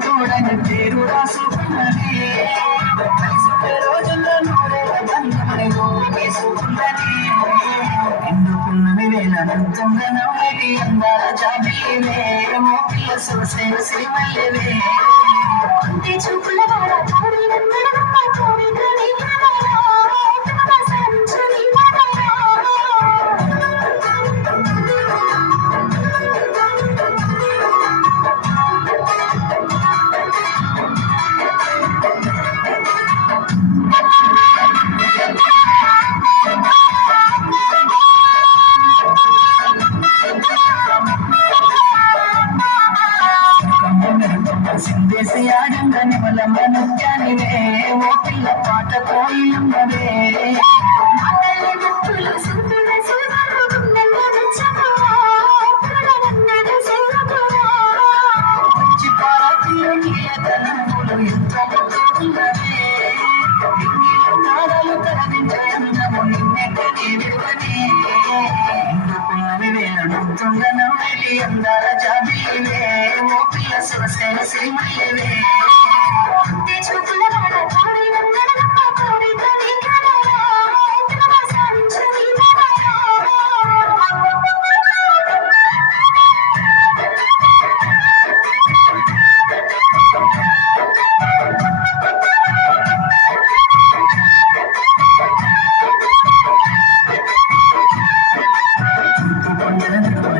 తోడని పేరు రాసుకున్నది రోజుల్లో నూరేళ్ళ బంధమని వేసుకున్నది ఎందుకున్నవి వేల నృత్యంగా నవ్వేటి అందాల జాబీలే మోపిల్ల సొసైన శ్రీమల్లెవే చూపుల వాడ సిందేసి ఆడంగని వలమ నృత్యానివే ఓ పిల్ల పాట కోయిలమ్మవే మంచి పాటలు నీయతనములు ఎంతో ఉన్నవే నారాలు తరలించము నిన్నెక్కడి విలువని ఎందుకున్నవి వేల నృత్యంగా నవ్వేటి అందాల జాబీలే ఓ పిల్ల సొసైన శ్రీమల్లెవే చూపుల వాడ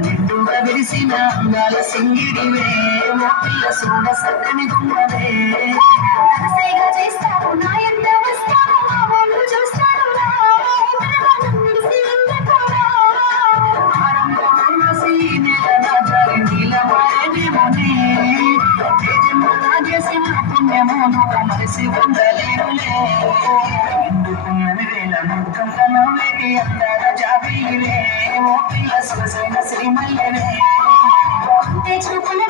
నిండుగా విరిసిన అంగాల సింగిడివే ఓ పిల్ల సూడ సక్కని గుమ్మవే చేస్తావు నా ఎంత వస్తావు మా వాళ్ళు చూస్తారు మరిసి ఉండలేనులే ఎందుకున్నది వేల ముఖంగా నవ్వేటి అందాల జాబీలే ఓ పిల్ల సొసైన శ్రీమల్లెవే చూపుల